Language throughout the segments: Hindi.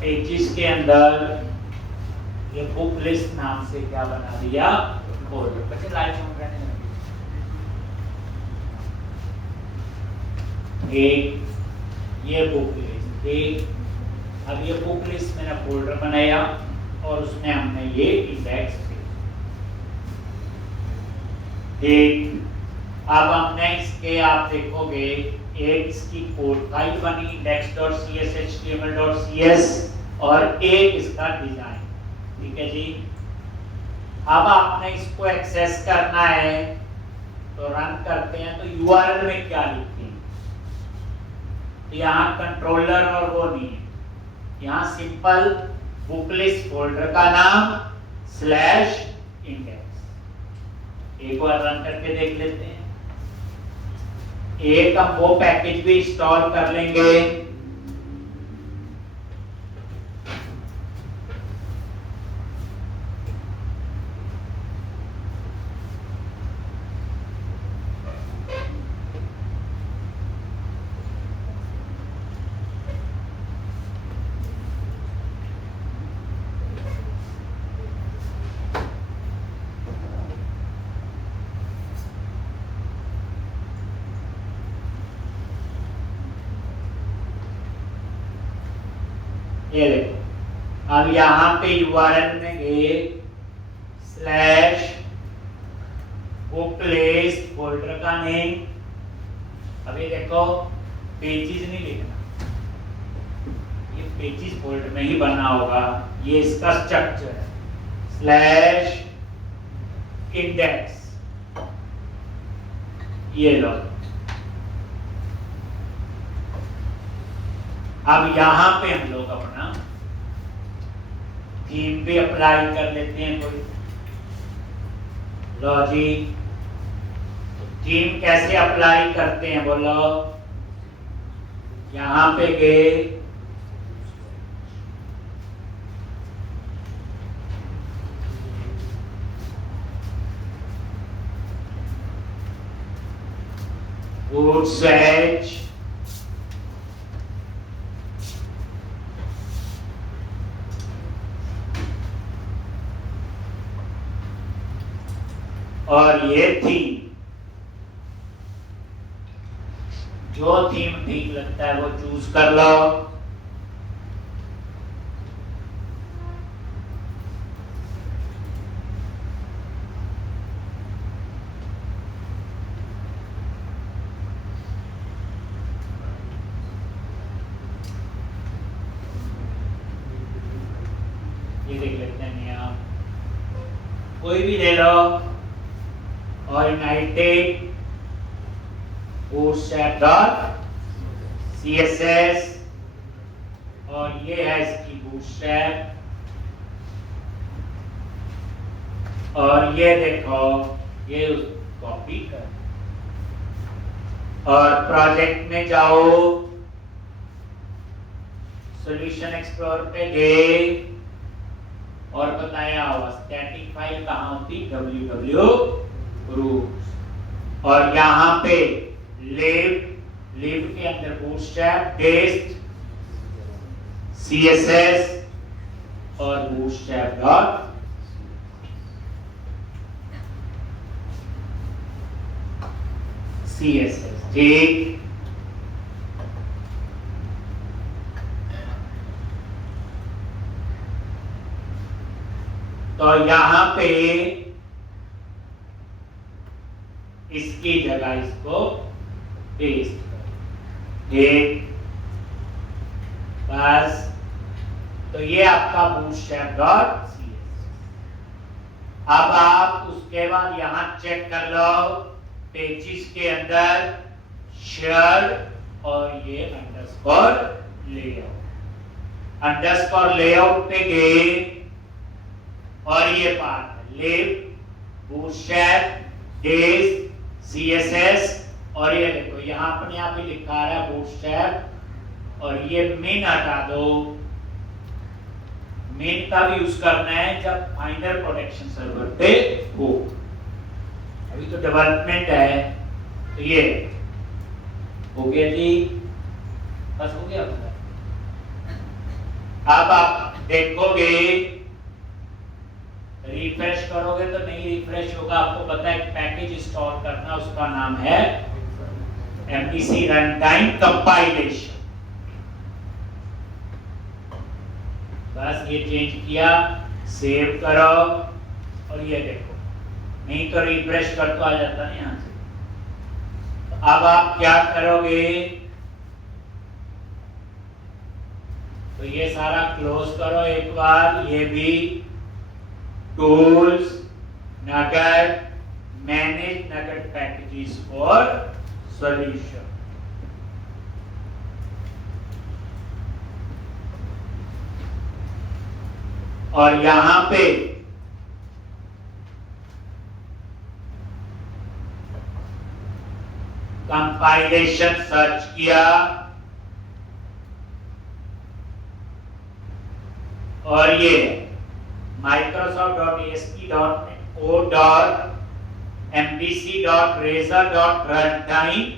पेजेस के अंदर ये बुक लिस्ट नाम से क्या बना दिया, फोल्डर। बच्चे लाइट ऑन करने लगे। एक ये बुक लिस्ट, एक अब ये बुक लिस्ट मैंने फोल्डर बनाया और उसमें हमने ये इंडेक्स एक। अब हमने इसके आप देखोगे एक इसकी कोड फाइल बनी index.cs.html.cs और एक इसका डिजाइन, ठीक है जी। अब आपने इसको एक्सेस करना है तो रन करते हैं, तो यूआरएल में क्या लिखते हैं, यहाँ कंट्रोलर और वो नहीं है, यहाँ सिंपल बुक लिस्ट फोल्डर का नाम /index। एक बार रन करके देख लेते हैं। एक हम वो पैकेज भी इंस्टॉल कर लेंगे, ये देखो। अब यहाँ पे यूआरएल में गए /बुक लिस्ट फोल्डर का नेम, अभी देखो पेजेस नहीं लिखना, ये पेजेस फोल्डर में ही बना होगा, ये इसका स्ट्रक्चर है /index, ये लो। अब यहाँ पे हम लोग अपना थीम भी अप्लाई कर लेते हैं कोई। लो जी, थीम कैसे अप्लाई करते हैं बोलो। यहाँ पे गए, Bootstrap और ये थीम, जो थीम ठीक लगता है वो चूज कर लो। ये देख लेते हैं, आप कोई भी ले लो। और यूनाइटेड bootstrap.css और ये है इसकी bootstrap और ये देखो ये कॉपी कर और प्रोजेक्ट में जाओ, सॉल्यूशन एक्सप्लोरर पे गए और बताया हुआ स्टैटिक फाइल कहाँ होती, www और यहाँ पे लिव के अंदर bootstrap बेस्ड css और bootstrap डॉट css, ठीक। तो यहाँ पे इसकी जगह इसको पेस्ट कर, ठीक। बस, तो ये आपका bootstrap.cs। अब आप उसके बाद यहाँ चेक कर लो पेजेस के अंदर शेयर और ये अंडरस्कोर लेआउट पे गए और ये part live bootstrap days CSS और ये देखो यहाँ अपने आप ही लिखा रहा है bootstrap और ये मेन हटा दो। मेन का भी यूज करना है जब फाइनल प्रोटेक्शन सर्वर पे हो, अभी तो डेवलपमेंट है। तो ये हो गया जी, बस हो गया। अब आप देखोगे, रिफ्रेश करोगे तो नहीं रिफ्रेश होगा। आपको पता है कि पैकेज इंस्टॉल करना, उसका नाम है MVC रनटाइम कंपाइलेशन। बस ये चेंज किया, सेव करो और ये देखो, नहीं तो रिफ्रेश कर तो आ जाता है यहां से। तो अब आप क्या करोगे, तो ये सारा क्लोज करो एक बार, ये भी tools, nugget, manage nugget packages for solution. और यहां पे कंपाइलेशन सर्च किया और ये microsoft.asp.o.mbc.razor.runtime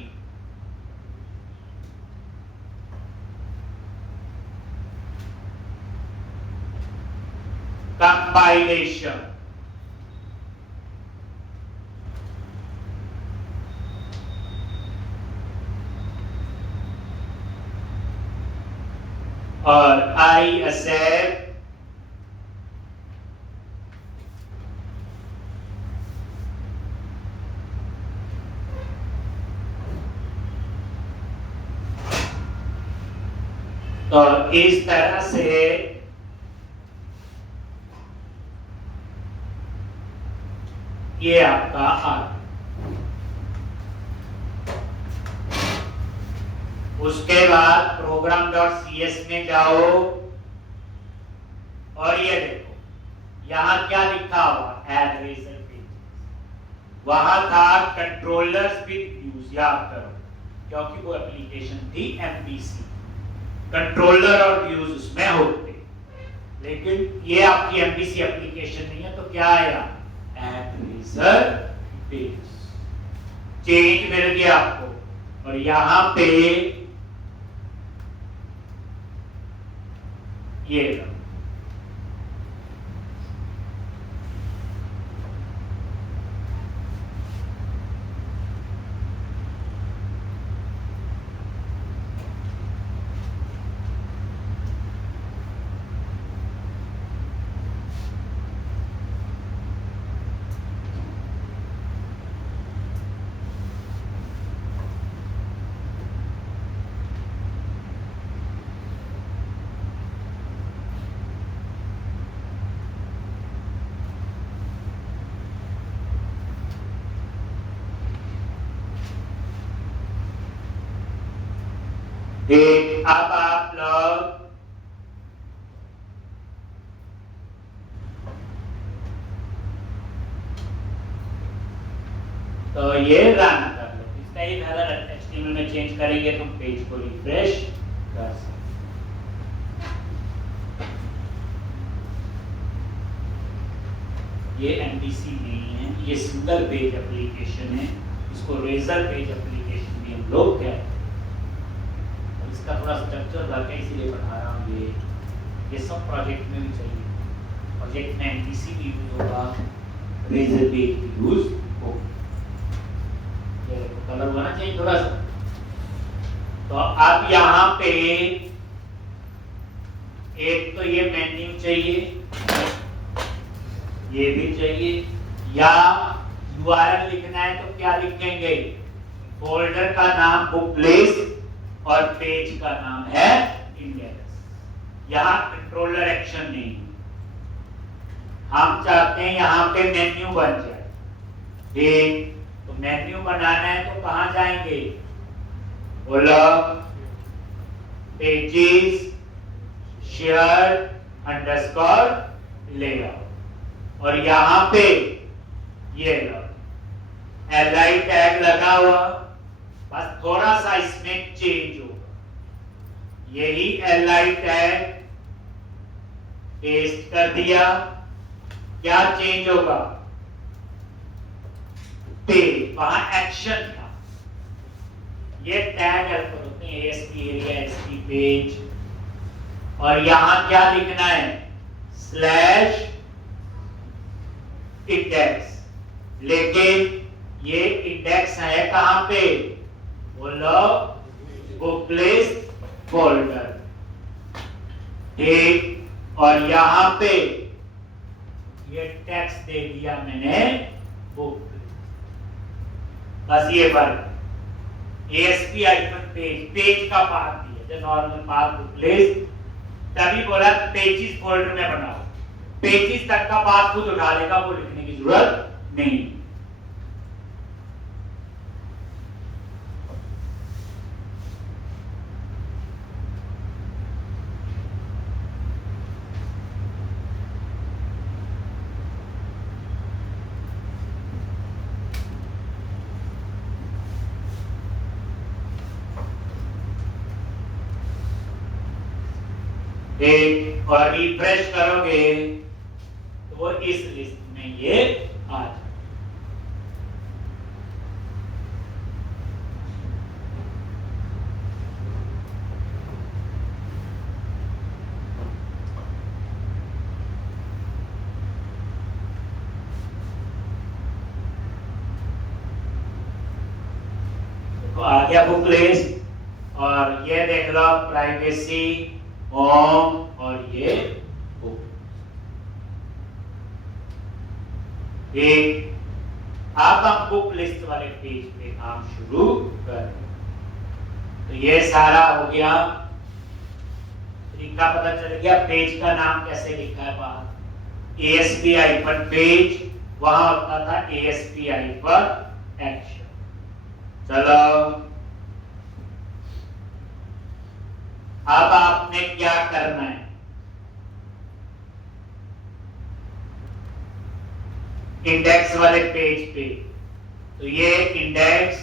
compilation। और I accept तो इस तरह से ये आपका आ। उसके बाद program.cs में जाओ और ये देखो यहां क्या लिखा हुआ, add razor pages। वहां था कंट्रोलर्स विद व्यूज, याद करो क्योंकि वो एप्लीकेशन थी MVC, कंट्रोलर और व्यूज उसमें होते। लेकिन ये आपकी MVC एप्लीकेशन नहीं है, तो क्या आया, add razor pages। चेंज मिल गया आपको। और यहां पे ये एक, अब आप लोग तो ये रन कर लो। इसका ही अगर HTML में चेंज करेंगे तो पेज को रिफ्रेश कर सकते। ये MVC नहीं है, ये सिंगल पेज एप्लीकेशन है, इसको रेजर पेज एप्लीकेशन भी हम लोग कहते हैं। इसका थोड़ा स्ट्रक्चर लगा इसीलिए बता रहा हूँ। ये सब प्रोजेक्ट में भी चाहिए, प्रोजेक्ट में MVC भी यूज होगा, रेजर पेज भी यूज होगा। ये कलर होना चाहिए थोड़ा सा। तो अब यहाँ पे एक तो ये मेन्यू चाहिए, ये भी चाहिए, या URL लिखना है तो क्या लिखेंगे, फोल्डर का नाम बुक लिस्ट और पेज का नाम है इंडेक्स। यहां कंट्रोलर एक्शन नहीं, हम चाहते हैं यहां पे मेन्यू बन जाए। ठीक, तो मेन्यू बनाना है तो कहां जाएंगे, बोलो, पेजेस शेयर अंडरस्कोर लेआउट, और यहां पे ये li टैग लगा हुआ, बस थोड़ा सा इसमें चेंज होगा। यही li टैग पेस्ट कर दिया, क्या चेंज होगा, पेज, वहां एक्शन था। ये टैग हेल्पर होते हैं, ASP एरिया, ASP पेज, और यहां क्या लिखना है, स्लैश इंडेक्स। लेकिन ये इंडेक्स है कहां पे, बोलो बुक लिस्ट फोल्डर, ठीक। और यहां पे ये टेक्स्ट दे दिया मैंने बुक, बस ये फर्क। ASP आइकन पेज का पाथ दिया जो नॉर्मल पाथ बुक लिस्ट, तभी बोला पेजेस फोल्डर में बनाओ, पेजेस तक का पाथ खुद उठा लेगा, वो लिखने की जरूरत नहीं। एक और रिफ्रेश करोगे तो वो इस लिस्ट में ये आ जाए। तो आ गया बुक लिस्ट, और ये देख लो प्राइवेसी, होम, और ये बुक। एक अब हम बुक लिस्ट वाले पेज पे काम शुरू कर। तो ये सारा हो गया, तरीका पता चल गया, पेज का नाम कैसे लिखा है बाहर, ASP हाइफन पेज, वहां होता था ASP हाइफन एक्शन। चलो अब आपने क्या करना है, इंडेक्स वाले पेज पे, तो ये इंडेक्स,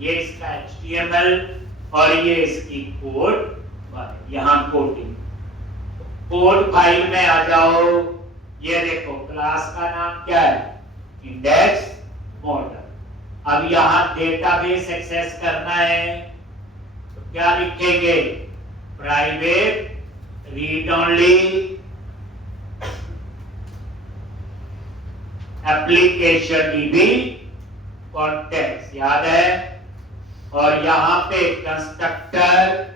ये इसका HTML और ये इसकी कोड फाइल, यहां कोडिंग, कोड फाइल में आ जाओ। ये देखो क्लास का नाम क्या है, इंडेक्स मॉडल। अब यहां डेटाबेस एक्सेस करना है तो क्या लिखेंगे, private read only application DB context, याद है। और यहां पे कंस्ट्रक्टर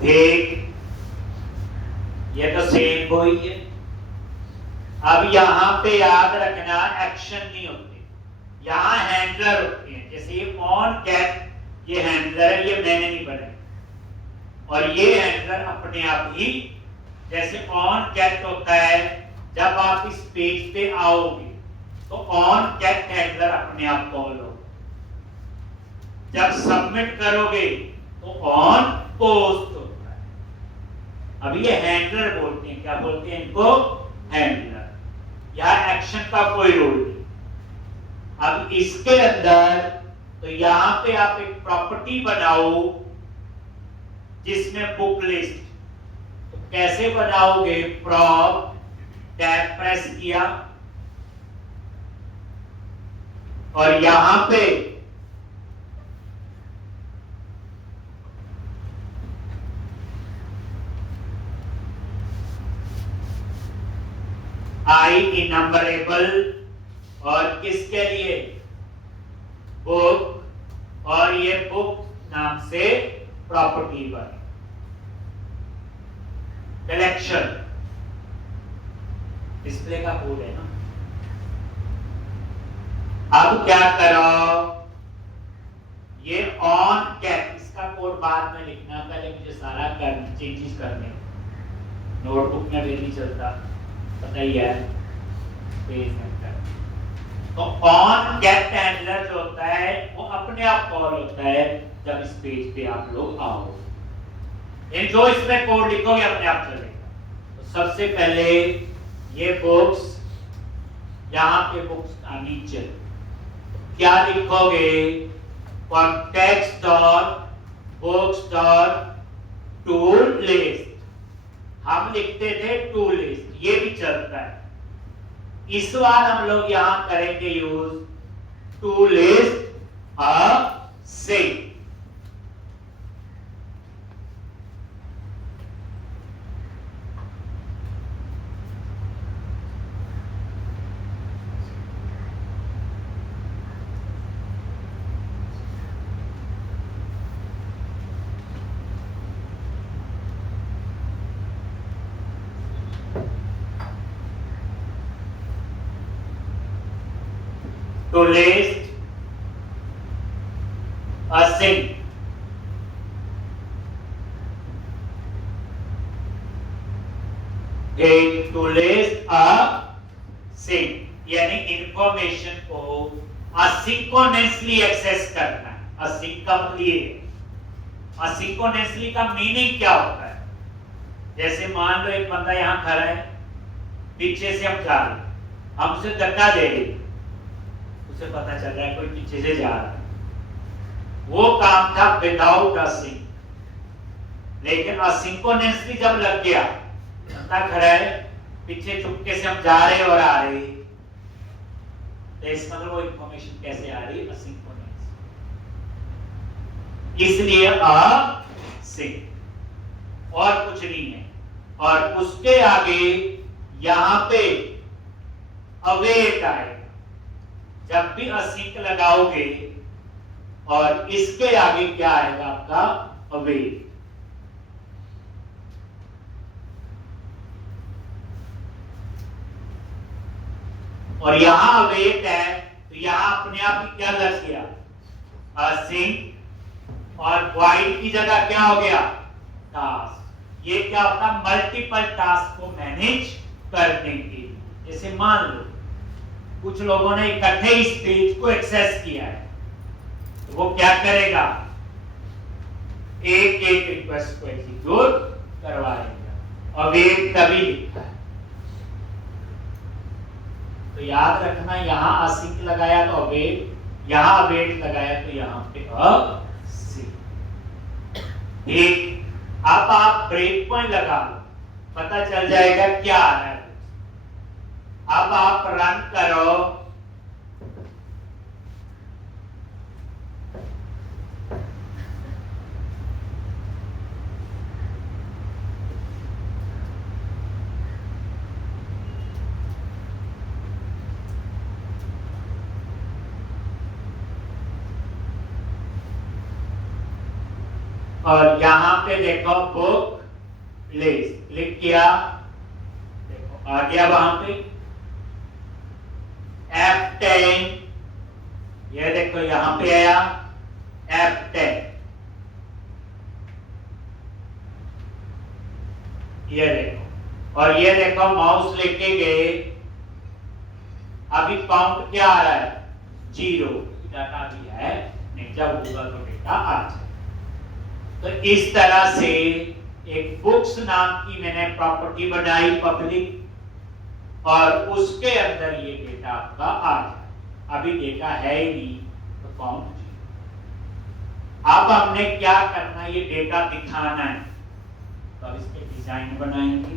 देख, ये तो सेम वही है। अब यहां पे याद रखना एक्शन नहीं होते, यहां हैंडलर होते हैं। जैसे ये ऑन गेट, ये हैंडलर है, ये मैंने नहीं बनाया, और ये हैंडलर अपने आप ही, जैसे ऑन गेट होता है जब आप इस पेज पे आओगे तो ऑन गेट हैंडलर अपने आप कॉल हो, जब सबमिट करोगे तो ऑन पोस्ट होता है। अब ये हैंडलर बोलते हैं, क्या बोलते हैं इनको, हैंडलर। यह एक्शन का कोई रोल नहीं। अब इसके अंदर तो यहां पे आप एक प्रॉपर्टी बनाओ जिसमें बुक लिस्ट, तो कैसे बनाओगे, प्रॉप टैब प्रेस किया और यहां पे आई इनम्बरेबल, और किसके लिए, बुक, और ये बुक नाम से प्रॉपर्टी पर कलेक्शन, डिस्प्ले का कोड है ना। अब क्या करो, ये ऑन कैट, इसका कोड बाद में लिखना, पहले मुझे सारा चेंजेस करने, नोटबुक में भी नहीं चलता, पता ही है, पेज में तो ऑन गेट हैंडलर जो होता है वो अपने आप कॉल होता है जब इस पेज पे आप लोग आओ। जो इसमें कोड लिखोगे अपने आप चलेगा। तो सबसे पहले ये बुक्स, यहां पे बुक्स का नीचे क्या लिखोगे, context dot books dot tool list. हम लिखते थे टूल लिस्ट, ये भी चलता है। इस बार हम लोग यहां करेंगे use to list a sink. To list a sink. To list a sink यानी इंफॉर्मेशन को असिंक्रोनसली एक्सेस करना है। असिंक का मतलब ये, असिंक्रोनसली का मीनिंग क्या होता है? जैसे मान लो एक बंदा यहाँ खड़ा है, पीछे से हम जा रहे, हम उसे धक्का दे रहे, उसे पता चल रहा है कोई पीछे से जा रहा है। वो काम था विदाउट असिंक। लेकिन असिंक्रोनसली जब लग गया, बंदा खड़ा है, पीछे चुपके से हम जा रहे और आ रहे, तो इस मतलब वो इंफॉर्मेशन कैसे आ रही? असिंक्रोनस। इसलिए असिंक और कुछ नहीं है। और उसके आगे यहां पे अवेट आएगा। जब भी असिंक लगाओगे और इसके आगे क्या आएगा आपका? अवेट। और यहां अवेट है तो यहां अपने आप ही क्या लग गया? असिंक। और वाइड की जगह क्या हो गया? टास्क। ये क्या होता है? मल्टीपल टास्क को मैनेज करने के। जैसे मान लो कुछ लोगों ने इकट्ठे इस पेज को एक्सेस किया है, तो वो क्या करेगा? एक एक रिक्वेस्ट को एग्जीक्यूट करवाएगा। और वेट तभी लिखता है। तो याद रखना, यहां असिंक लगाया तो अवेट, यहां अवेट लगाया तो यहां पे असिंक। एक अब आप ब्रेक पॉइंट लगा लो, पता चल जाएगा क्या आ रहा है। अब आप रन करो, और यहां पे देखो बुक लिस्ट, क्लिक किया, देखो आ गया वहां पे F10। ये देखो यहां पे आया F10। ये देखो, और ये देखो माउस लेके गए, अभी काउंट क्या आ रहा है? 0। डाटा भी है नहीं, जब होगा तो डेटा आ जाए। तो इस तरह से एक बुक्स नाम की मैंने प्रॉपर्टी बनाई पब्लिक, और उसके अंदर ये डेटा आपका आ जाए। अभी डेटा है ही नहीं तो काउंट। अब हमने क्या करना है? ये डेटा दिखाना है, तो अब इसके डिजाइन बनाएंगे।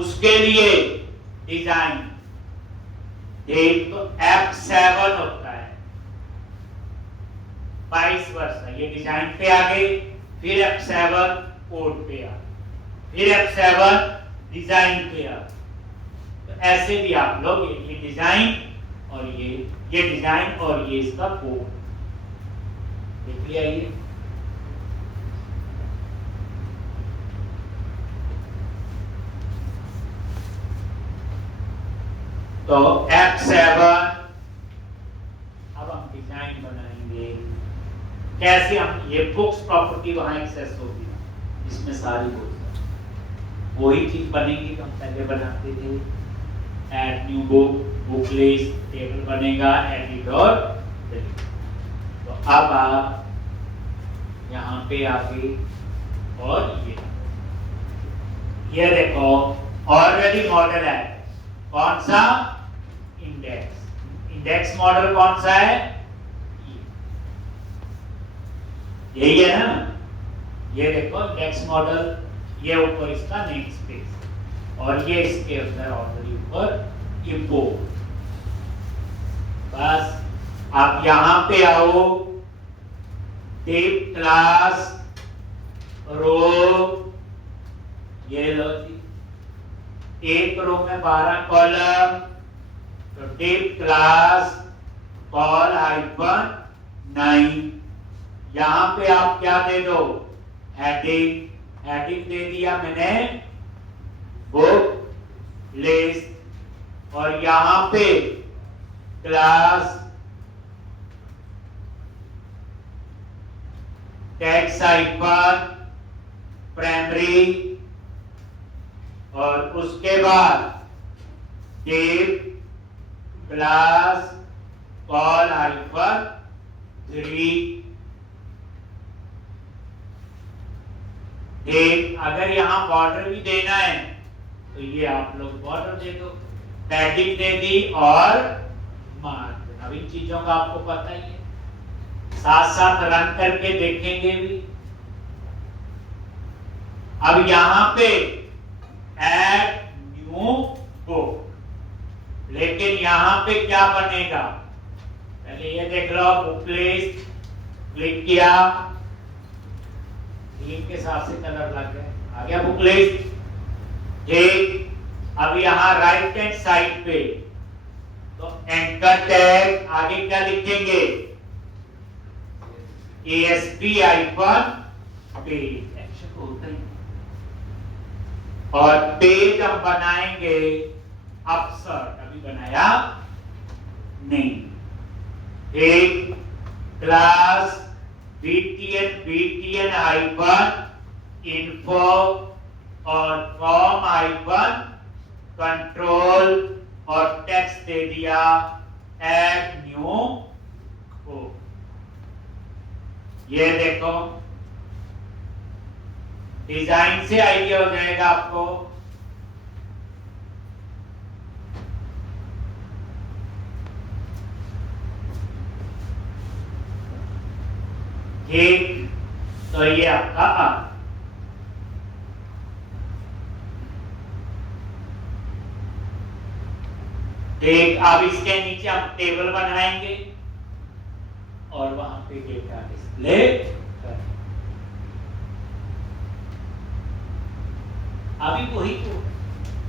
उसके लिए डिजाइन एक तो F7 होता है, 22 वर्ष ये डिजाइन पे आ गए, फिर F7 कोड पे आ, फिर F7 डिजाइन पे आ। तो ऐसे भी आप लोग ये डिजाइन और ये डिजाइन और ये इसका कोड देख लिया। ये तो F7 अब हम डिजाइन बनाएंगे। कैसे? हम ये बुक्स प्रॉपर्टी वहां एक्सेस होगी, इसमें सारी बुक्स वही चीज बनेगी जो हम पहले बनाते थे। Add new book, book list table बनेगा, एडिट और डिलीट। तो अब आप यहाँ पे आगे और ये देखो ऑलरेडी मॉडल है कौन सा, इंडेक्स। इंडेक्स मॉडल कौन सा है, यही है ना। ये देखो इंडेक्स मॉडल, ये ऊपर इसका नेम स्पेस और ये इसके अंदर ऑलरेडी ऊपर इंपोर्ट। बस आप यहां पे आओ, टेप क्लास रो, ये लो जी, एक रो में 12 कॉलम, तो टेप क्लास कॉल हाइफन 9। यहां पे आप क्या दे दो, हेडिंग। हेडिंग दे दिया मैंने बुक लिस्ट, और यहां पे क्लास टेक्स्ट हाइफन प्राइमरी, और उसके बाद टेप क्लास कॉल हाइफन 3। एक अगर यहां बॉर्डर भी देना है तो ये आप लोग बॉर्डर दे दो, पैडिंग दे दी और मार्क। अब इन चीजों का आपको पता ही है, साथ साथ रन करके देखेंगे भी। अब यहां पे ऐड न्यू बुक, लेकिन यहां पे क्या बनेगा, पहले ये देख लो, बुक लिस्ट क्लिक किया, थीम के हिसाब से कलर लग गए, आ गया बुक लिस्ट। ठीक, अब यहां राइट हैंड साइड पे तो एंकर टैग, आगे क्या लिखेंगे, ASP आइकन पेज, एक्शन होता है। और पेज हम बनाएंगे अपसर्ट, अभी बनाया नहीं। एक क्लास BTN हाइफन इन्फो और फॉर्म हाइफन कंट्रोल, और टेक्स्ट दे दिया ऐड न्यू बुक। ये देखो डिजाइन से आइडिया हो जाएगा आपको। ठीक, तो ये आपका ठीक। अब इसके नीचे हम टेबल बनाएंगे और वहां पे डेटा डिस्प्ले करें। अभी वही तो,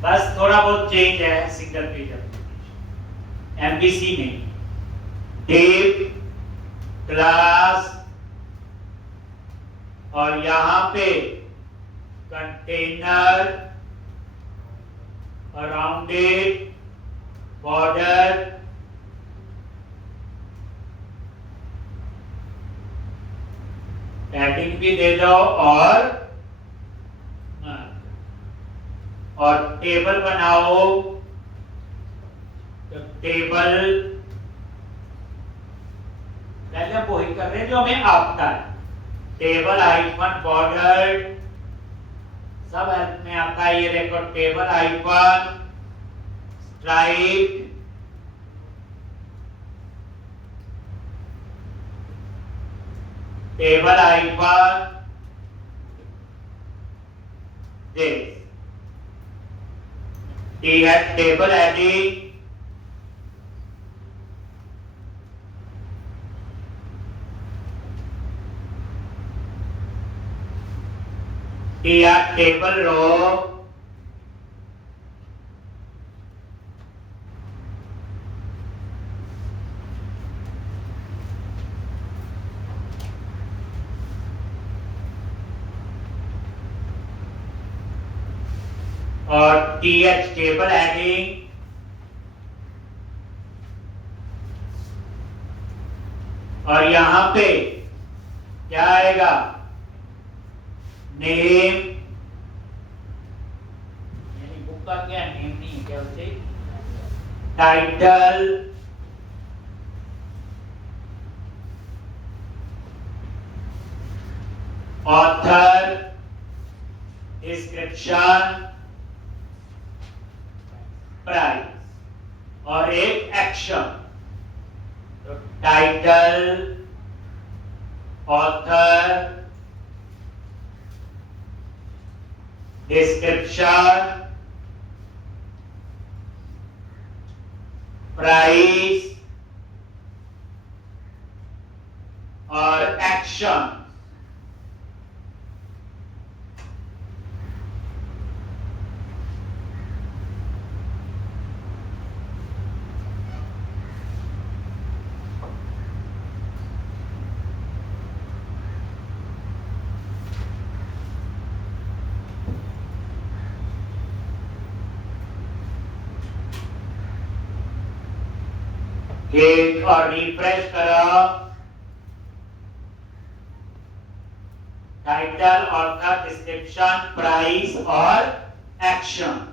बस थोड़ा बहुत चेंज है सिंगल पेज एप्लीकेशन, MVC नहीं, टेप क्लास, और यहां पे कंटेनर, अराउंडेड बॉर्डर, पैडिंग भी दे दो, और टेबल बनाओ, तो टेबल पहले वही कर रहे हैं जो हमें आता है, टेबल आइकन बॉर्डर सब हेल्प में आता है। ये देखो table icon stripe, table icon this, table heading, table row, और TH टेबल हेडिंग, और यहां पे क्या आएगा, नेम, यानी बुक का क्या नेम नहीं है, क्या उसे title, author, description, प्राइस और एक एक्शन। तो टाइटल, ऑथर, डिस्क्रिप्शन, प्राइस और एक्शन। एक और रिफ्रेश करो। टाइटल, ऑथर, डिस्क्रिप्शन, प्राइस और एक्शन।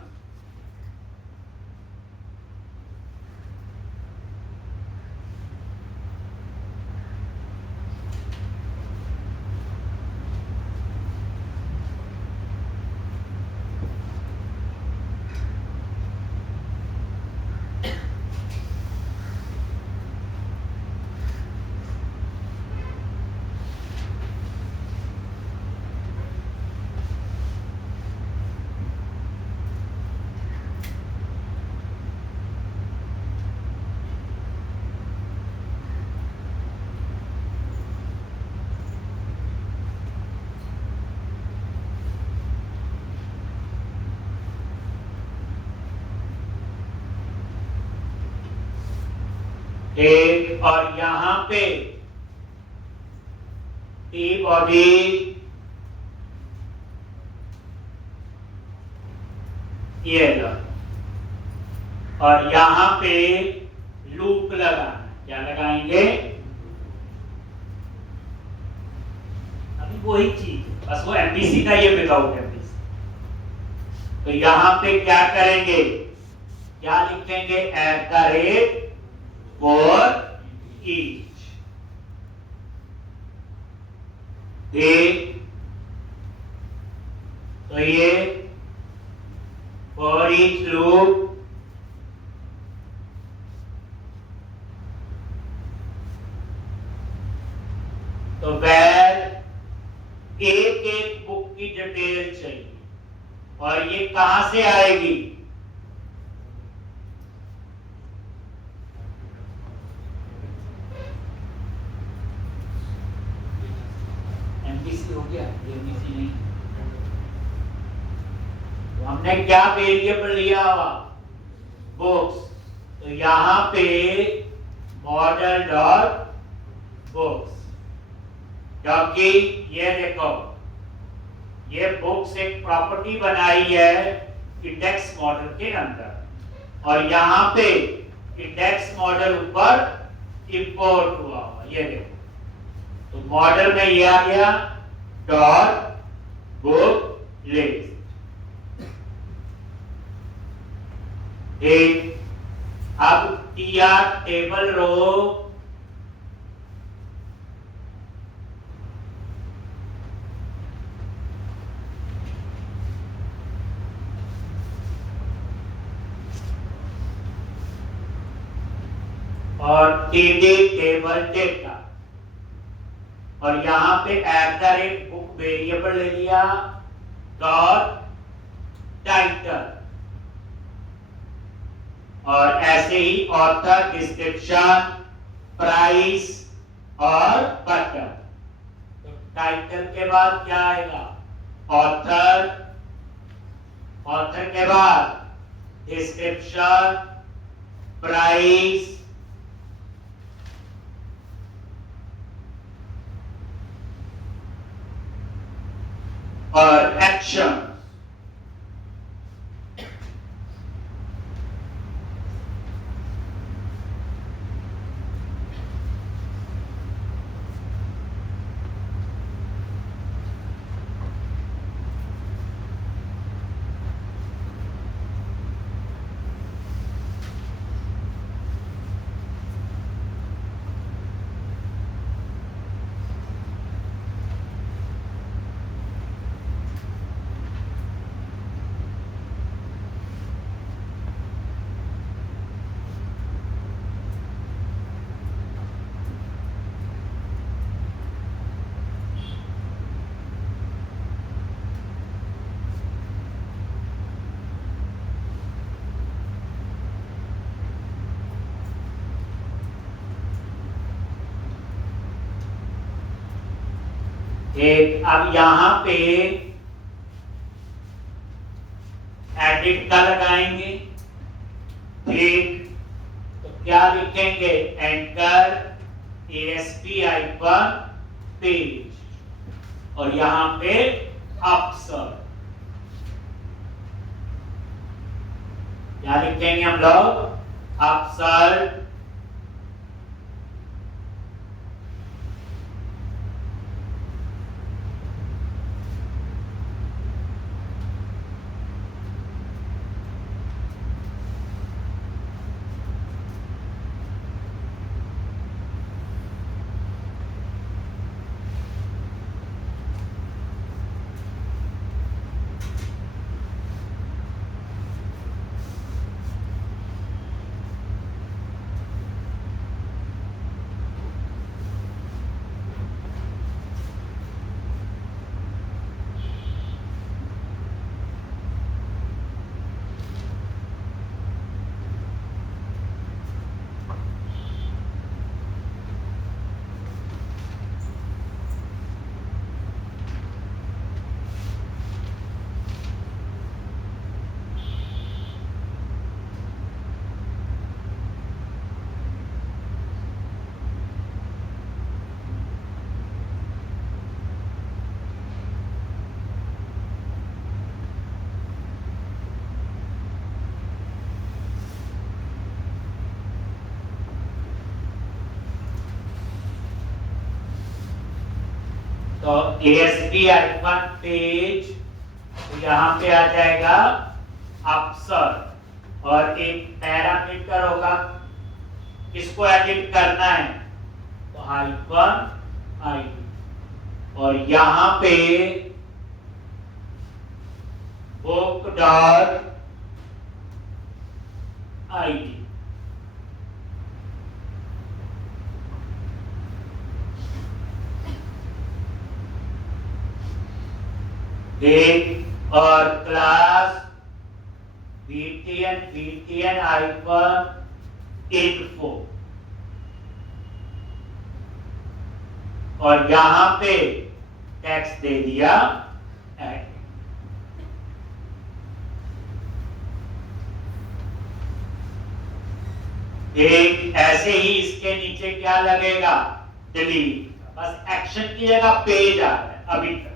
एक और यहां पे टी बॉडी ये लो और यहां पे लूप लगाना। क्या लगाएंगे? अभी वही चीज, बस वो एमबीसी का ये विदाउट एमबीसी। तो यहां पे क्या करेंगे? क्या लिखेंगे? At the rate for each, तो ये for each loop तो where एक एक बुक की डिटेल चाहिए और ये कहां से आएगी? हो गया, एमबीसी नहीं। तो हमने क्या वेरिएबल लिया हुआ? बुक्स। तो यहां पे मॉडल डॉट बुक्स, क्योंकि ये देखो ये बुक्स एक प्रॉपर्टी बनाई है इंडेक्स मॉडल के अंदर और यहां पे इंडेक्स मॉडल ऊपर इंपोर्ट हुआ। ये देखो तो मॉडल में ये आ गया डॉट बुक लिस्ट। अब टीआर टेबल रो और टीडी टेबल डेटा और यहां पे at the rate book variable ले लिया डॉट टाइटल और ऐसे ही ऑथर, डिस्क्रिप्शन, प्राइस और बटन। तो टाइटल के बाद क्या आएगा? ऑथर, ऑथर के बाद डिस्क्रिप्शन, प्राइस और एक्शन। ठीक, अब यहां पे एडिट का लगाएंगे। ठीक, तो क्या लिखेंगे, एंटर ASP पेज और यहां पे अपसर्ट, क्या लिखेंगे हम लोग, अपसर्ट तो ASP पेज, तो यहां पे आ जाएगा अपसर्ट और एक पैरामीटर होगा, किसको एडिट करना है, तो हाइफन आईडी और यहां पे बुक डॉट आईडी। और क्लास VTN हाइफन इन्फो और यहां पे टेक्स्ट दे दिया ऐड। एक ऐसे ही इसके नीचे क्या लगेगा, डिलीट, बस एक्शन की जगह पेज आ रहा है अभी तक।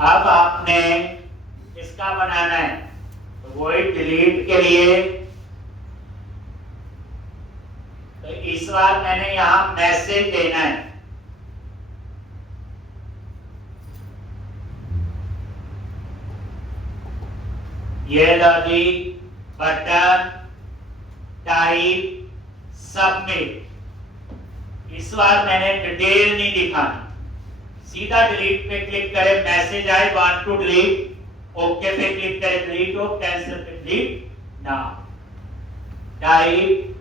अब आपने इसका बनाना है, तो वही डिलीट के लिए, तो इस बार मैंने यहां मैसेज देना है। ये लो जी, बटन टाइप सबमिट। इस बार मैंने डिटेल नहीं दिखानी, सीधा डिलीट पे क्लिक करें, मैसेज आए वांट टू डिलीट, ओके पे क्लिक करें, डिलीट हो, कैंसिल पे डिलीट ना। Type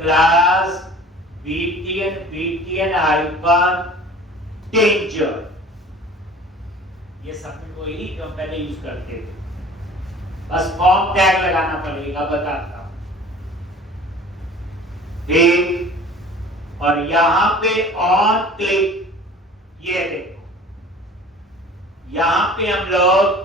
class VTN hyphen danger, ये सबमिट वही जो हम पहले यूज करते थे, बस फॉर्म टैग लगाना पड़ेगा, बताता हूं। ठीक, और यहां पे ऑन क्लिक, ये देखो यहां पे हम लोग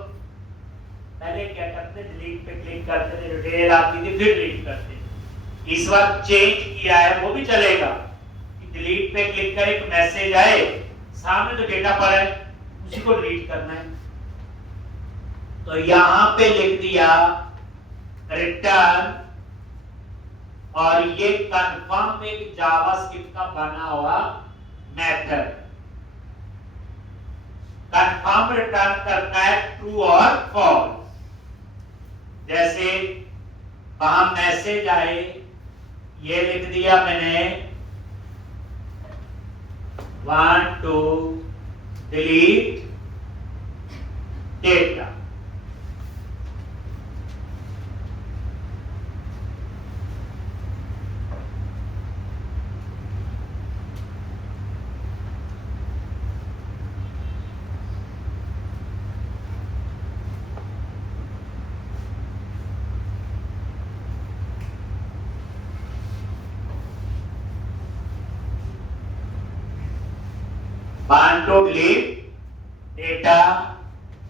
पहले क्या करते, डिलीट पे क्लिक करते थे, डिटेल आती थी, फिर डिलीट करते थे। इस बार चेंज किया है, वो भी चलेगा कि डिलीट पे क्लिक करें, एक मैसेज आए, सामने जो डेटा पर है उसी को डिलीट करना है, तो यहां पे लिख दिया रिटर्न, और ये कंफर्म एक जावास्क्रिप्ट का बना हुआ मेथड। कंफर्म रिटर्न करना है ट्रू और फॉल्स। जैसे वहां मैसेज आए, ये लिख दिया मैंने want to delete data। want to delete data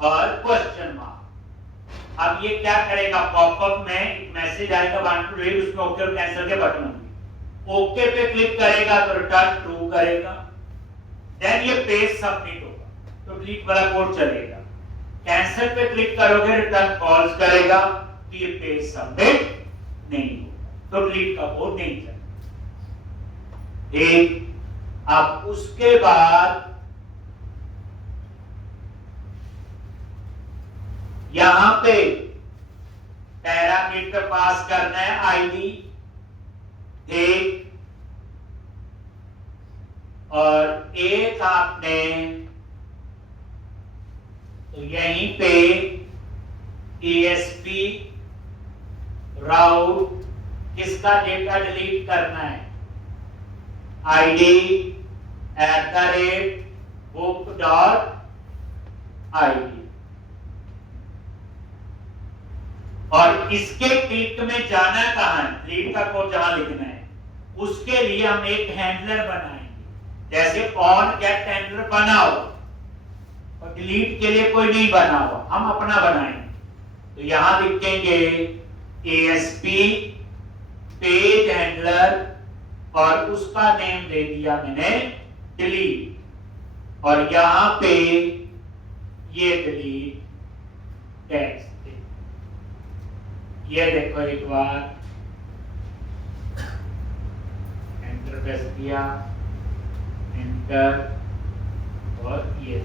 और क्वेश्चन मार्क। अब ये क्या करेगा, पॉपअप में एक मैसेज आएगा want to delete, उसमें ओके और कैंसिल के बटन होंगे। ओके पे क्लिक करेगा तो रिटर्न ट्रू करेगा, देन ये पेज सबमिट होगा तो डिलीट वाला कोड चलेगा। कैंसिल पे क्लिक करोगे रिटर्न फॉल्स करेगा तो ये पेज सबमिट नहीं होगा, तो डिलीट का कोड नहीं चलेगा। एक अब उसके बाद यहां पे पैरामीटर पास करना है आईडी एक, और एक आपने तो यहीं पे ESP राउट किसका डेटा डिलीट करना है, id@book.id, और इसके क्लिक में जाना कहां है, डिलीट का कोड जहां लिखना है उसके लिए हम एक हैंडलर बनाएंगे। जैसे ऑन गेट हैंडलर बनाओ और डिलीट के लिए कोई नहीं बना हुआ, हम अपना बनाएंगे। तो यहां लिखेंगे ASP पेज हैंडलर और उसका नेम दे दिया मैंने डिलीट, और यहां पे ये डिलीट टेक्स्ट, ये देखो एक बार एंटर प्रेस किया, एंटर, और ये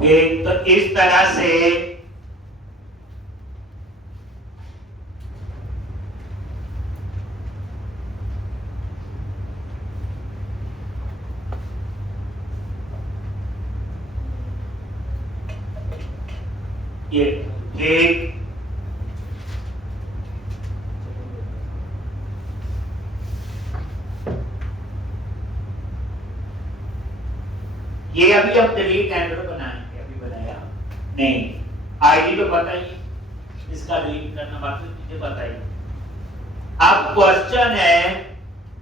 एक, तो इस तरह से ये एक, ये अभी हम डिलीट हैंडलर बनाएंगे, अभी बनाया नहीं। आईडी तो बताइए, इसका डिलीट करना बाकी मुझे बताइए। अब क्वेश्चन है,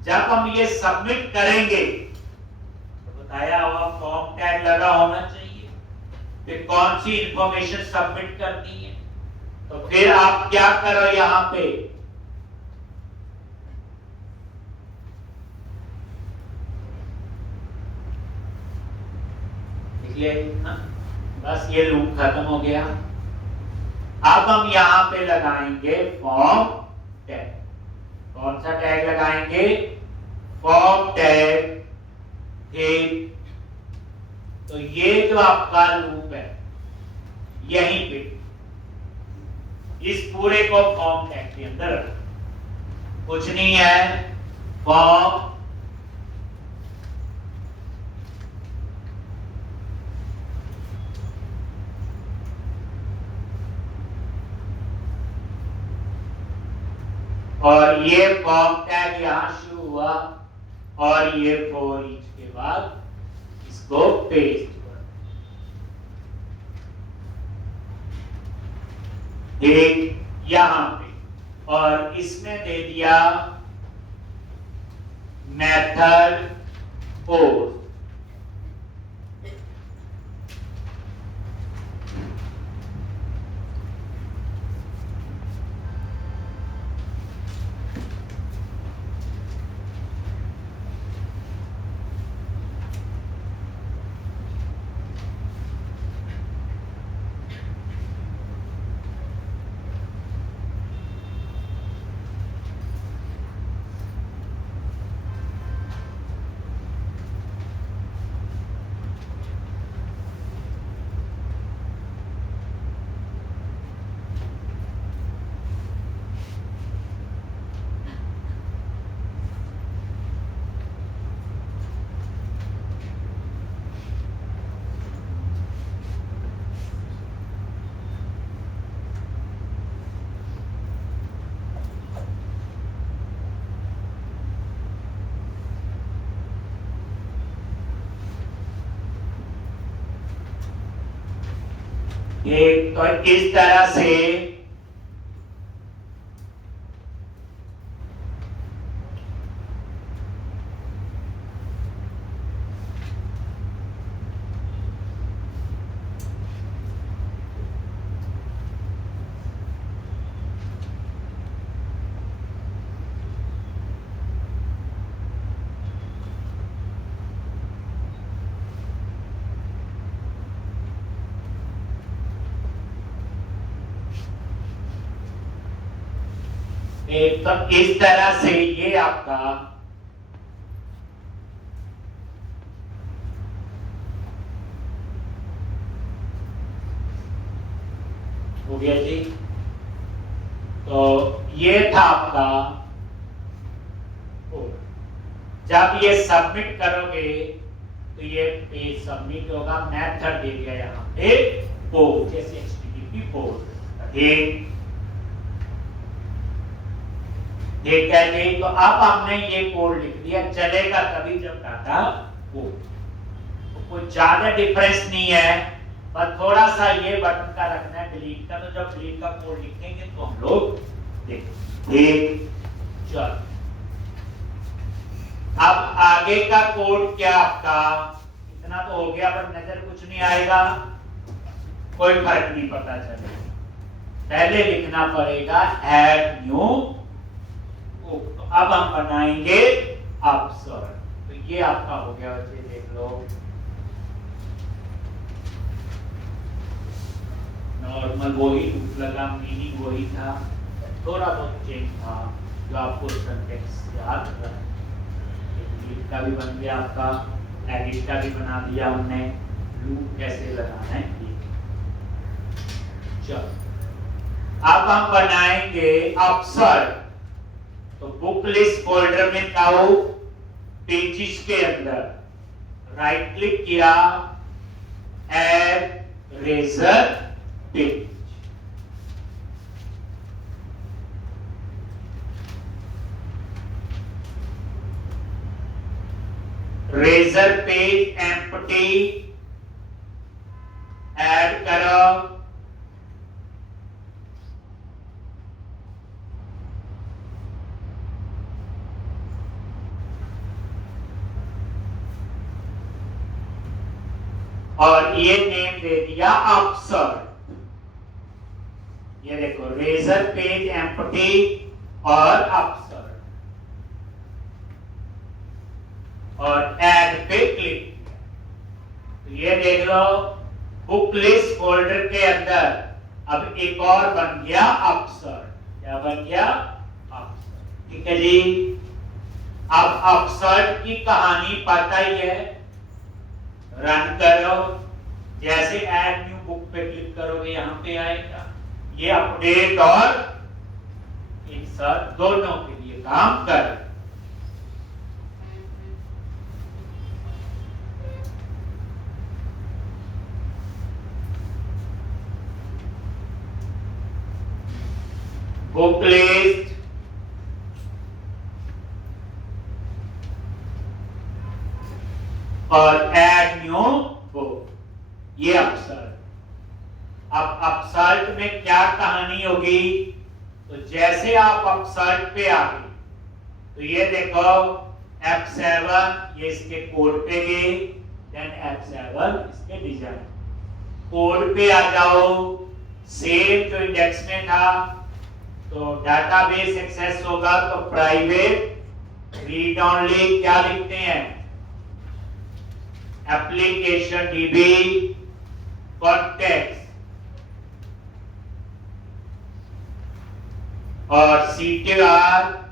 जब हम ये सबमिट करेंगे तो बताया हुआ फॉर्म टैग लगा होना चाहिए, फिर कौन सी इंफॉर्मेशन सबमिट करनी है। तो फिर आप क्या करो, यहां पे बस ये लूप खत्म हो गया। अब हम यहां पे लगाएंगे फॉर्म टैग। कौन सा टैग लगाएंगे, फॉर्म टैग। ठीक, तो ये जो आपका लूप है यहीं पे इस पूरे को फॉर्म टैग के अंदर रखो, कुछ नहीं है। फॉर्म और ये फॉर्म टैग यहां शुरू हुआ और ये फॉर ईच के बाद इसको पेस्ट कर एक यहां पे और इसमें दे दिया मेथड पोस्ट। एक तो इस तरह से एक तो इस तरह से ये आपका हो गया जी। तो ये था आपका जब ये सबमिट करोगे तो ये पेज सबमिट होगा। मेथड दे दिया यहाँ पे पोस्ट जैसे HTTP पोस्ट ठीक है जी। तो अब हमने ये कोड लिख दिया, चलेगा तभी जब डाटा हो। तो कोई ज्यादा डिफरेंस नहीं है, बस थोड़ा सा ये बटन का रखना है डिलीट का। तो जब डिलीट का कोड लिखेंगे तो हम लोग देखेंगे। चलो अब आगे का कोड क्या आपका, इतना तो हो गया पर नजर कुछ नहीं आएगा, कोई फर्क नहीं पता चलेगा। पहले लिखना पड़ेगा ऐड न्यू। तो अब हम बनाएंगे अपसर्ट। तो ये आपका हो गया बच्चे, देख लो नॉर्मल वही लूप लगा, मीनिंग वही था, थोड़ा बहुत चेंज था जो आपको सिंटैक्स याद रखना। डिलीट का भी बन गया आपका, एडिट का भी बना दिया हमने, लूप कैसे लगाना है ये। चलो अब हम बनाएंगे अपसर्ट। तो बुक लिस्ट फोल्डर में जाओ, पेजेस के अंदर राइट क्लिक किया, add razor page. Razor page empty add करो। और ये नेम दे दिया अपसर्ट। ये देखो रेजर पेज एम्प्टी और अपसर्ट, और ऐड पे क्लिक। तो ये देख लो बुक लिस्ट फोल्डर के अंदर अब एक और बन गया अपसर्ट। क्या बन गया? अपसर्ट। ठीक है जी। अब अपसर्ट की कहानी पता ही है, रन करो, जैसे ऐड न्यू बुक पे क्लिक करोगे यहां पे आएगा। ये अपडेट और इंसर्ट दोनों के लिए काम कर। बुक लिस्ट और ऐड न्यू बुक, ये अपसर्ट। अब अपसर्ट में क्या कहानी होगी, तो जैसे आप अपसर्ट पे आ गए तो ये देखो F7 ये इसके कोड पे गए, देन F7 इसके डिजाइन कोड पे आ जाओ, सेम जो इंडेक्स में था, तो डाटाबेस एक्सेस होगा तो प्राइवेट रीड ओनली क्या लिखते हैं, एप्लीकेशन डीबी कॉन्टेक्स्ट, और CTR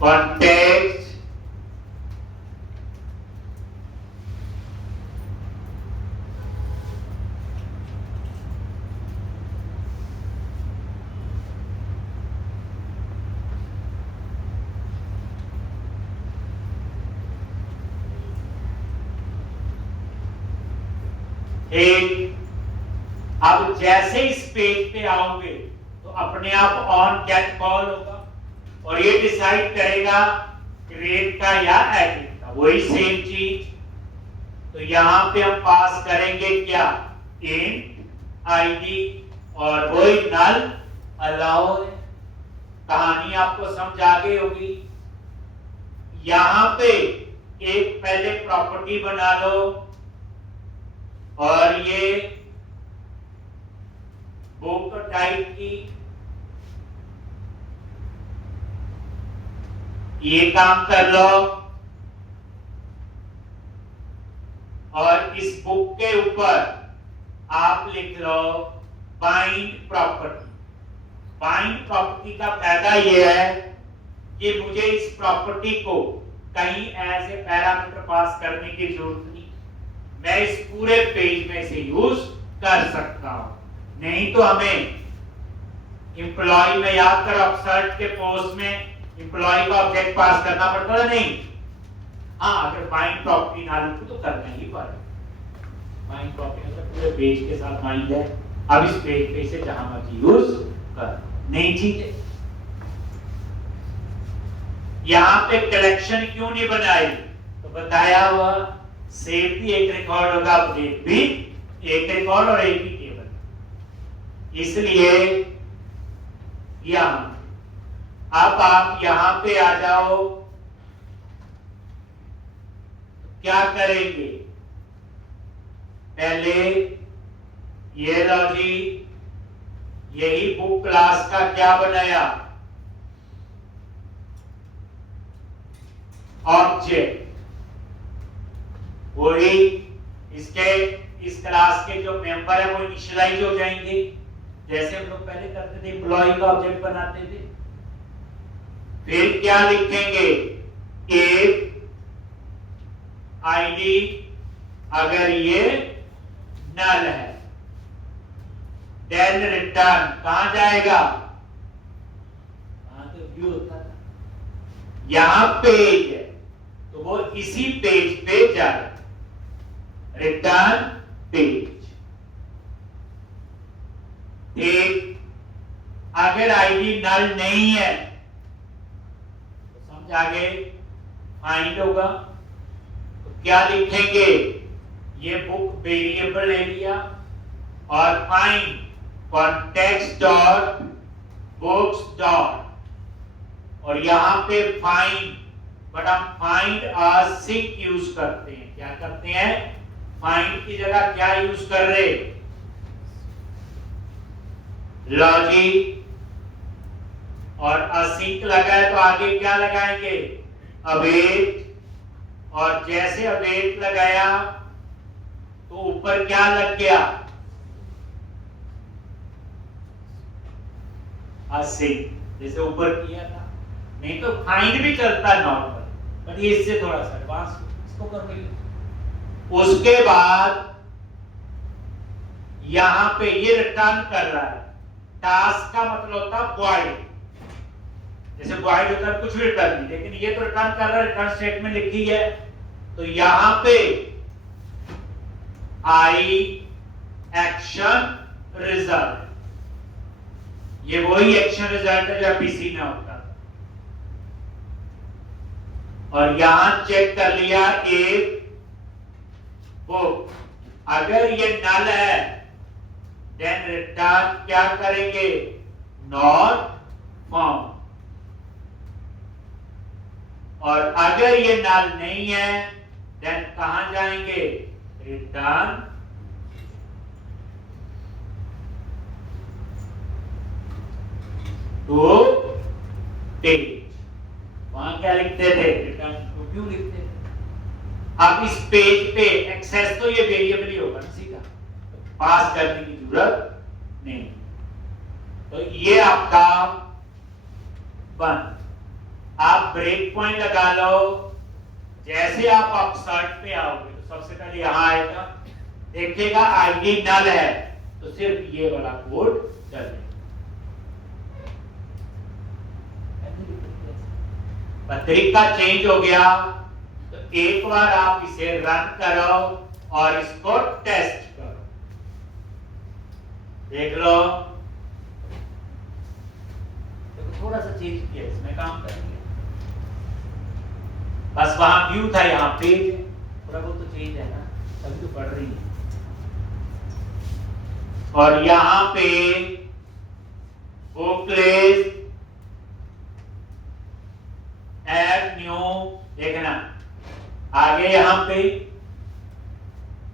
कॉन्टेक्स्ट एक। अब जैसे इस पेज पे आओगे तो अपने आप ऑन गेट कॉल होगा और ये डिसाइड करेगा रेट का या एडिट का, वही सेम चीज। तो यहां पे हम पास करेंगे क्या, इंट आईडी, और वही नल अलाउ। कहानी आपको समझ आ गई होगी। यहां पे एक पहले प्रॉपर्टी बना लो, और ये बुक टाइप की, ये काम कर लो, और इस बुक के ऊपर आप लिख लो बाइंड प्रॉपर्टी। बाइंड प्रॉपर्टी का फायदा यह है कि मुझे इस प्रॉपर्टी को कहीं ऐसे पैरामीटर पास करने की जरूरत नहीं, मैं इस पूरे पेज में इसे यूज कर सकता हूं। नहीं तो हमें एम्प्लॉय में याद करो, अपसर्ट के पोस्ट में एम्प्लॉय का ऑब्जेक्ट पास करना पड़ता है, नहीं। हाँ, अगर बाइंड प्रॉपर्टी ना लिखूं तो करना ही पड़ेगा। बाइंड प्रॉपर्टी मतलब पूरे पेज के साथ बाइंड है। अब इस पेज पे इसे जहां मर्जी यूज कर, नहीं ठीक है। यहां पे कलेक्शन क्यों नहीं बनाई, तो बताया हुआ सेव भी एक रिकॉर्ड होगा, अपडेट भी एक रिकॉर्ड और एक ही टेबल, इसलिए यहां। अब आप यहां पे आ जाओ, क्या करेंगे, पहले ये लो जी, यही बुक क्लास का क्या बनाया, ऑब्जेक्ट। वही इसके इस क्लास के जो मेंबर है वो इनिशियलाइज हो जाएंगे, जैसे हम लोग पहले करते थे, एम्प्लॉय का ऑब्जेक्ट बनाते थे। फिर क्या लिखेंगे, एक आईडी अगर ये नल है, देन रिटर्न कहां जाएगा, तो व्यू होता था, यहां पेज है तो वो इसी पेज पे जाए, रिटर्न पेज। एक अगर आईडी नल नहीं है तो समझ आ गए, फाइंड होगा। तो क्या लिखेंगे, ये बुक वेरिएबल ले लिया, और find context dot books dot, और यहां पे फाइंड, बट हम फाइंड सिंक यूज करते हैं। क्या करते हैं, फाइंड की जगह क्या यूज कर रहे, लॉजिक, और असिंक लगाए तो आगे क्या लगाएंगे, अवेट, और जैसे अवेट लगाया तो ऊपर क्या लग गया, असिंक, जैसे ऊपर किया था। नहीं तो फाइंड भी चलता है नॉर्मल, बट ये इससे थोड़ा सा एडवांस, इसको कर लीजिए। उसके बाद यहां पे ये रिटर्न कर रहा है, टास्क का मतलब होता है वॉइड, जैसे वॉइड होता है कुछ भी रिटर्न नहीं, लेकिन ये तो रिटर्न कर रहा है, रिटर्न स्टेटमेंट लिखी है। तो यहां पे आई एक्शन रिजल्ट, ये वही एक्शन रिजल्ट है जो एबीसी में होता था। और यहां चेक कर लिया एक बुक, अगर ये नल है देन रिटर्न क्या करेंगे, नॉट फाउंड। और अगर ये नल नहीं है देन कहां जाएंगे, रिटर्न टू पेज। वहां क्या लिखते थे, रिटर्न टू क्यों लिखते थे। अब इस पेज पे एक्सेस तो ये वेरिएबल ही होगा ना, सीधा पास करने की जरूरत नहीं। तो ये आपका बंद। आप ब्रेक पॉइंट लगा लो, जैसे आप अपसर्ट पे आओगे तो सबसे पहले यहां आएगा, देखिएगा आईडी नल है तो सिर्फ ये वाला कोड चलेगा। तरीका चेंज हो गया, तो एक बार आप इसे रन करो और इसको टेस्ट करो, देख लो। तो थोड़ा सा चेंज किया, इसमें काम करेंगे। बस वहां व्यू था, यहाँ पेज है, थोड़ा बहुत तो चेंज है ना, तभी तो पढ़ रही है। और यहाँ पे बुकलेस ऐड न्यू, देखना आगे यहां पे,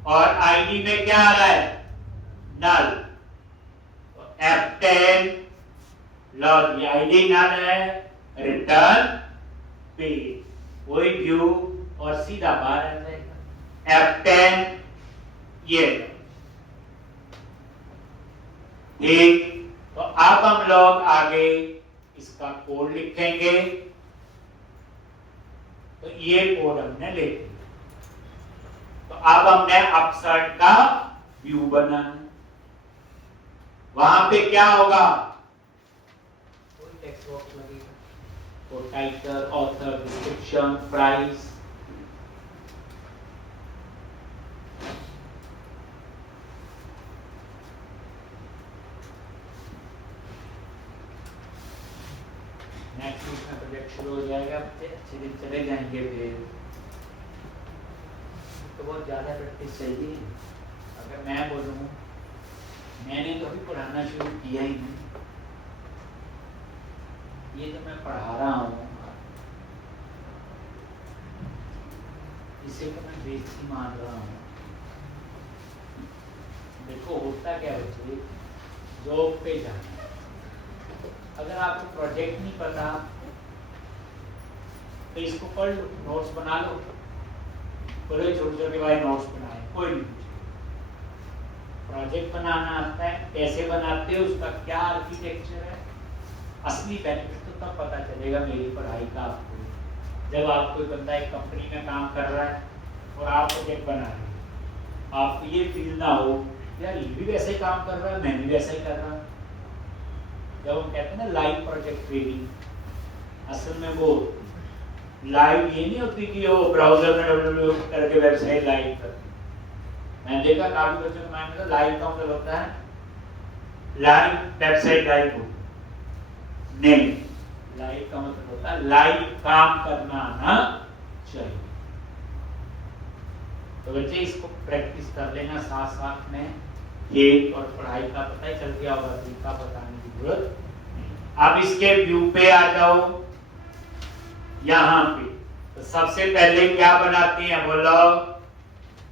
और आईडी में क्या आ रहा है, नल। तो F10 लॉग, ये आईडी नल है, रिटर्न पेज, वही व्यू और सीधा बाहर आ जाएगा। F10 ये ठीक। तो अब हम लोग आगे इसका कोड लिखेंगे। तो ये कोड हमने ले लिया। तो अब हमने अपसर्ट का व्यू बनाना, वहां पे क्या होगा, कोई टेक्स्ट बॉक्स लगेगा, तो title, author, description, price. Next week में प्रोजेक्ट शुरू हो जाएगा, अच्छे दिन चले जाएंगे। फिर तो बहुत ज़्यादा प्रैक्टिस चाहिए। अगर मैं बोलूँ, मैंने तो अभी पढ़ाना शुरू किया ही नहीं, ये तो मैं पढ़ा रहा हूँ, इसे तो मैं बेइज्जती मान रहा हूँ। देखो होता क्या बच्चे, जॉब पे जाना, अगर आपको प्रोजेक्ट नहीं पता तो इसको पढ़ लो, नोट्स बना लो, बोले छोटे छोटे भाई नोट्स बनाए, कोई नहीं पूछे। प्रोजेक्ट बनाना आता है, कैसे बनाते हो, उसका क्या आर्किटेक्चर है, असली बेनिफिट तो तब पता चलेगा मेरी पढ़ाई का आपको, जब आप कोई बंदा एक कंपनी में काम कर रहा है और आप प्रोजेक्ट बना रहे हो, आपको ये फील ना हो यार ये भी वैसे ही काम कर रहा है, मैं भी वैसा ही कर रहा हूँ। जब हम कहते हैं ना लाइव प्रोजेक्ट ट्रेनिंग, असल में वो लाइव ये नहीं होती कि वो ब्राउजर में www करके वेबसाइट लाइव करती। मैंने देखा काफी बच्चों के माइंड में लाइव का मतलब होता है लाइव वेबसाइट लाइव हो, नहीं, लाइव का मतलब होता है लाइव काम करना आना चाहिए। तो बच्चे इसको प्रैक्टिस कर लेना साथ साथ में, एक और पढ़ाई का पता ही चल गया होगा, तरीका बताने की जरूरत नहीं। अब इसके व्यू पे आ जाओ, यहाँ पे तो सबसे पहले क्या बनाते हैं, बोलो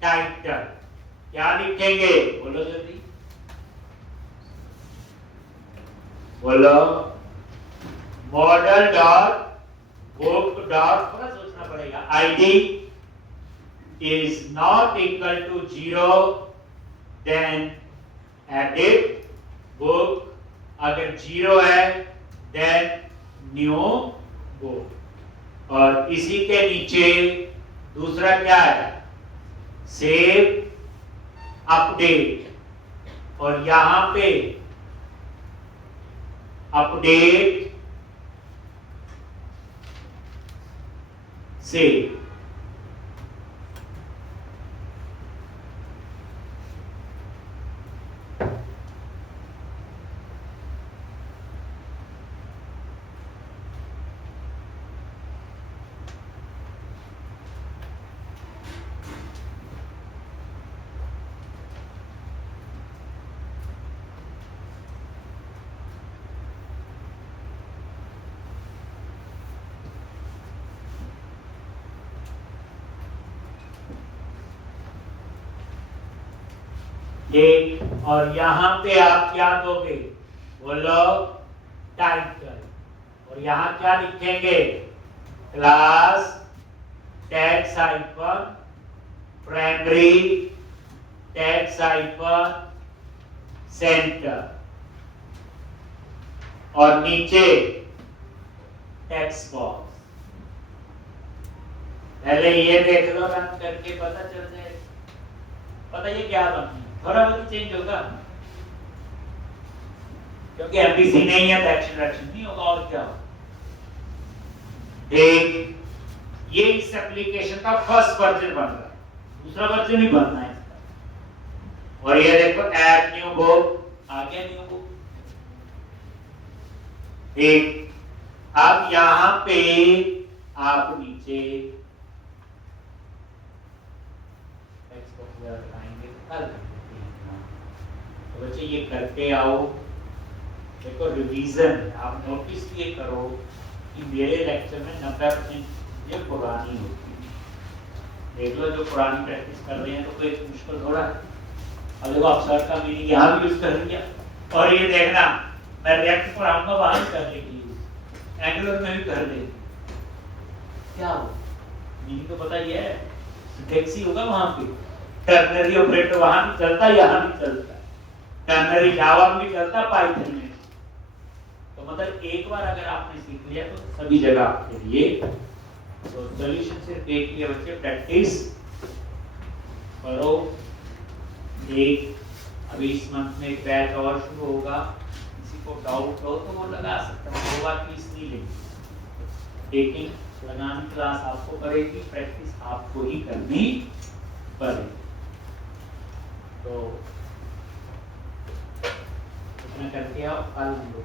टाइटल, क्या लिखेंगे, बोलो जल्दी, बोलो मॉडल डॉट बुक डॉट, थोड़ा सोचना पड़ेगा, ID is not equal to 0 then edit book, अगर 0 है देन न्यू बुक। और इसी के नीचे दूसरा क्या है, सेव अपडेट, और यहां पे अपडेट सेव। एक, और यहाँ पे आप क्या दोगे, बोलो टाइटल, और यहाँ क्या लिखेंगे, class tax hyphen primary tax hyphen centre, और नीचे टेक्स्ट बॉक्स। पहले ये देख लो, रन करके पता चल जाए, पता ये क्या बनना, थोड़ा बहुत चेंज होगा क्योंकि एमपीसी नहीं है, एक्शन एक्शन नहीं होगा, और क्या होगा। एक ये इस एप्लीकेशन का फर्स्ट वर्जन बन रहा है, दूसरा वर्जन ही बनना है इसका। और ये देखो ऐड न्यू बुक, आ गया न्यू बुक। एक, अब यहां पे आप नीचे तो बच्चे ये करते आओ। देखो रिवीजन आप नोटिस ये करो कि मेरे लेक्चर में 90% ये पुरानी होती है। देख लो जो पुरानी प्रैक्टिस कर रहे हैं तो कोई मुश्किल थोड़ा है। अब देखो आप सर का मीनिंग यहाँ भी यूज कर लिया, और ये देखना मैं रिएक्ट पढ़ाऊंगा वहां भी कर लेगी, एंगुलर में भी कर देगी। क्या हो मीनिंग तो पता ही है, सिंटैक्स ही होगा वहां पे। टर्नरी ऑपरेटर वहां भी चलता है, यहाँ भी चलता है, टर्नरी जावा में भी चलता है, पाइथन में। तो मतलब एक बार अगर आपने सीख लिया तो सभी जगह आपके लिए। तो सॉल्यूशन सिर्फ एक ही है बच्चे, प्रैक्टिस करो। एक अभी इस मंथ में एक बैच और शुरू होगा, किसी को डाउट हो तो वो लगा सकता है, 2 बार फीस नहीं लेंगे, लेकिन लगानी क्लास आपको पड़ेगी, प्रैक्टिस आपको ही करनी पड़ेगी। तो इतना करके आप कल हम लोग